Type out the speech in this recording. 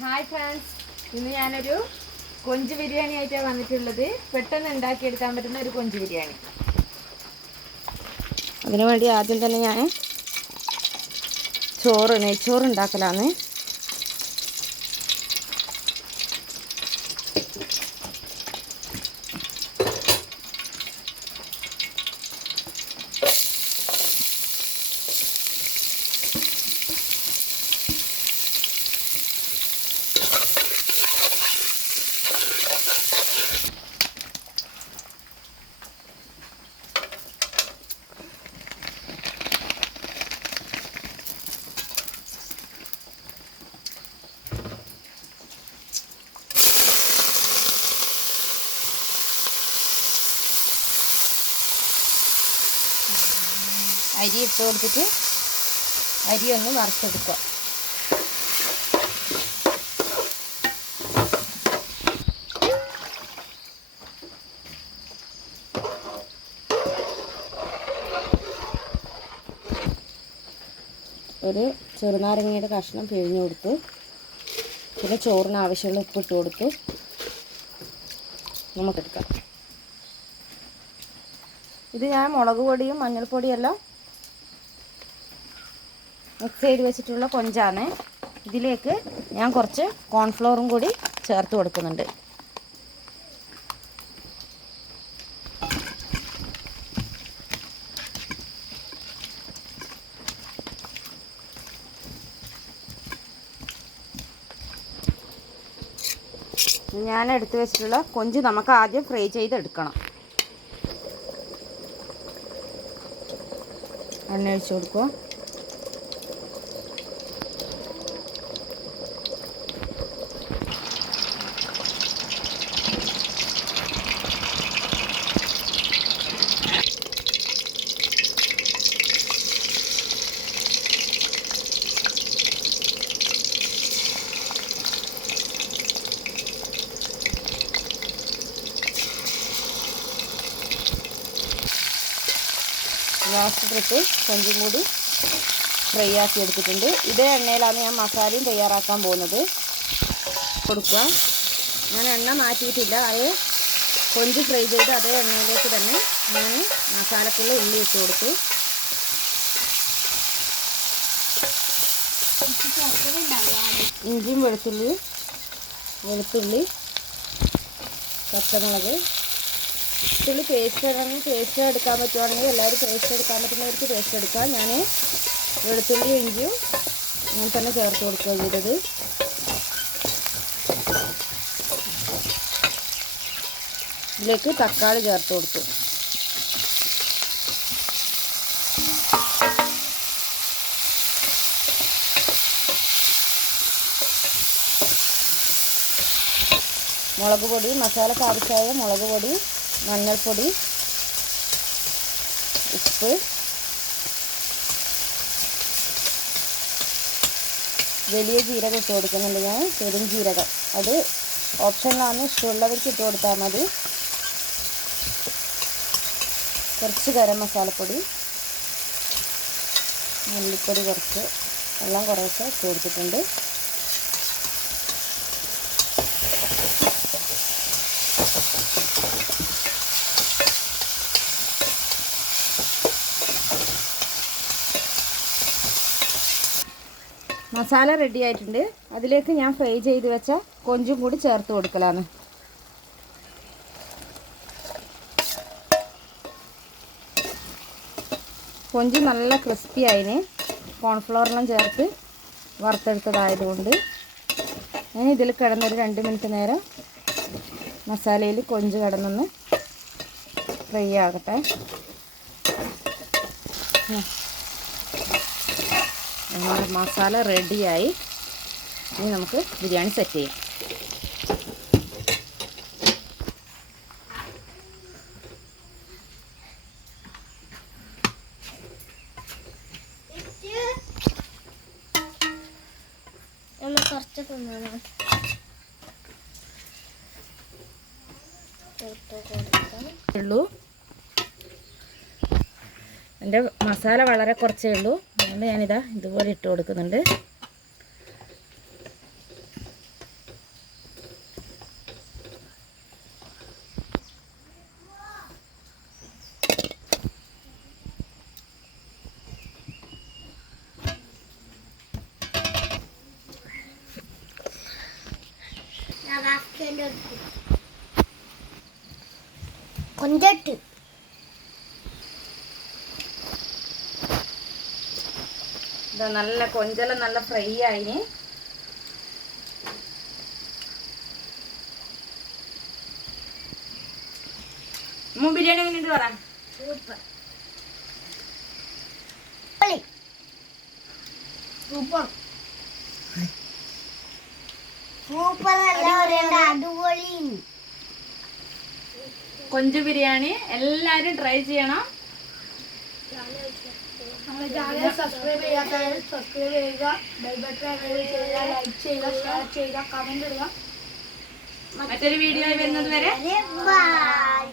Hi friends ഇന്ന് ഞാനൊരു കൊഞ്ച് ബിരിയാണി ആയിട്ടാണ് വന്നിട്ടുള്ളത്. പെട്ടെന്ന് ഉണ്ടാക്കിയെടുക്കാൻ പറ്റുന്ന ഒരു കൊഞ്ച് ബിരിയാണി. അതിനുവേണ്ടി ആദ്യം തന്നെ ഞാൻ ചോറ് നെയ്ച്ചോറ് ഉണ്ടാക്കലാണ് അരി ഇട്ട് കൊടുത്തിട്ട് അരി ഒന്ന് വറുത്തെടുക്കുക. ഒരു ചെറുനാരങ്ങയുടെ കഷ്ണം പിഴിഞ്ഞു കൊടുത്തു പിന്നെ ചോറിന് ആവശ്യമുള്ള ഉപ്പിട്ട് കൊടുത്തു നമുക്കെടുക്കാം. ഇത് ഞാൻ മുളക് പൊടിയും മഞ്ഞൾപ്പൊടിയും എല്ലാം മിക്സ് ചെയ്ത് വെച്ചിട്ടുള്ള കൊഞ്ചാണ്. ഇതിലേക്ക് ഞാൻ കുറച്ച് കോൺഫ്ലോറും കൂടി ചേർത്ത് കൊടുക്കുന്നുണ്ട്. ഞാൻ എടുത്തു വെച്ചിട്ടുള്ള കൊഞ്ച് നമുക്ക് ആദ്യം ഫ്രൈ ചെയ്തെടുക്കണം. എണ്ണ ഒഴിച്ച് കൊടുക്കുക ട്രിപ്പ് കൊഞ്ചും കൂടി ഫ്രൈ ആക്കി എടുത്തിട്ടുണ്ട്. ഇതേ എണ്ണയിലാണ് ഞാൻ മസാലയും തയ്യാറാക്കാൻ പോകുന്നത്. കൊടുക്കുക. ഞാൻ എണ്ണ മാറ്റിയിട്ടില്ല. അത് കൊഞ്ച് ഫ്രൈ ചെയ്ത് അതേ എണ്ണയിലേക്ക് തന്നെ ഞാൻ മസാലക്കുള്ള ഉള്ളി ഇട്ട് കൊടുത്തു. ഇഞ്ചിയും വെളുത്തുള്ളി വെളുത്തുള്ളി പച്ചമുളക് വെളുത്തുള്ളി പേസ്റ്റ് ഇടണമെങ്കിൽ പേസ്റ്റ് എടുക്കാൻ പറ്റുവാണെങ്കിൽ എല്ലാവരും പേസ്റ്റ് എടുക്കാൻ പറ്റുന്നവർക്ക് പേസ്റ്റ് എടുക്കാം. ഞാൻ വെളുത്തുള്ളി ഇഞ്ചിയും അങ്ങനെ തന്നെ ചേർത്ത് കൊടുക്കുക ചെയ്തത്. ഇതിലേക്ക് തക്കാളി ചേർത്ത് കൊടുത്തു. മുളക് പൊടി മസാലക്ക് ആവശ്യമായ മുളക് പൊടി മഞ്ഞൾപ്പൊടി ഉപ്പ് വലിയ ജീരകം ഇട്ട് കൊടുക്കുന്നുണ്ട് ഞാൻ പെരും ജീരകം. അത് ഓപ്ഷനിലാണ് ഇഷ്ടമുള്ളവർക്ക് ഇട്ട് കൊടുത്താൽ മതി. കുറച്ച് ഗരം മസാലപ്പൊടി മല്ലിപ്പൊടി കുറച്ച് എല്ലാം കുറേശ്ശെ ഇട്ട് കൊടുത്തിട്ടുണ്ട്. മസാല റെഡി ആയിട്ടുണ്ട്. അതിലേക്ക് ഞാൻ ഫ്രൈ ചെയ്ത് വെച്ച കൊഞ്ചും കൂടി ചേർത്ത് കൊടുക്കലാണ്. കൊഞ്ച് നല്ല ക്രിസ്പി ആയിന്. കോൺഫ്ലവറെല്ലാം ചേർത്ത് വറുത്തെടുത്തതായതുകൊണ്ട്. ഞാൻ ഇതിൽ കിടന്നൊരു രണ്ട് മിനിറ്റ് നേരം മസാലയിൽ കൊഞ്ച് കിടന്നൊന്ന് ഫ്രൈ ആകട്ടെ. നമ്മുടെ മസാല റെഡിയായി. ഇനി നമുക്ക് ബിരിയാണി സെറ്റ് ചെയ്യാം. എന്റെ കുറച്ച് തിന്നണം ഇട്ട് കൊടുക്കാം. ഉള്ളൂ. എന്റെ മസാല വളരെ കുറച്ചേ ഉള്ളൂ. അതുകൊണ്ട് ഞാനിതാ ഇതുപോലെ ഇട്ട് കൊടുക്കുന്നുണ്ട്. കൊഞ്ചട്ട്. ഇതാ നല്ല കൊഞ്ചെല്ലാം നല്ല ഫ്രൈ ആയിന്. ഉമ്മ ബിരിയാണി എങ്ങനെയുണ്ട് പറ സൂപ്പർ സൂപ്പർ അടിപൊളി കൊഞ്ച് ബിരിയാണി എല്ലാരും ട്രൈ ചെയ്യണം. നമ്മുടെ ചാനൽ സബ്സ്ക്രൈബ് ചെയ്യാത്തവർ സബ്സ്ക്രൈബ് ചെയ്യുക. ബെൽ ബട്ടൺ എനേബിൾ ചെയ്യുക. ലൈക്ക് ചെയ്യുക. ഷെയർ ചെയ്യുക. കമന്റ് ഇടുക. മറ്റൊരു വീഡിയോ വരുന്നത് വരെ ബൈ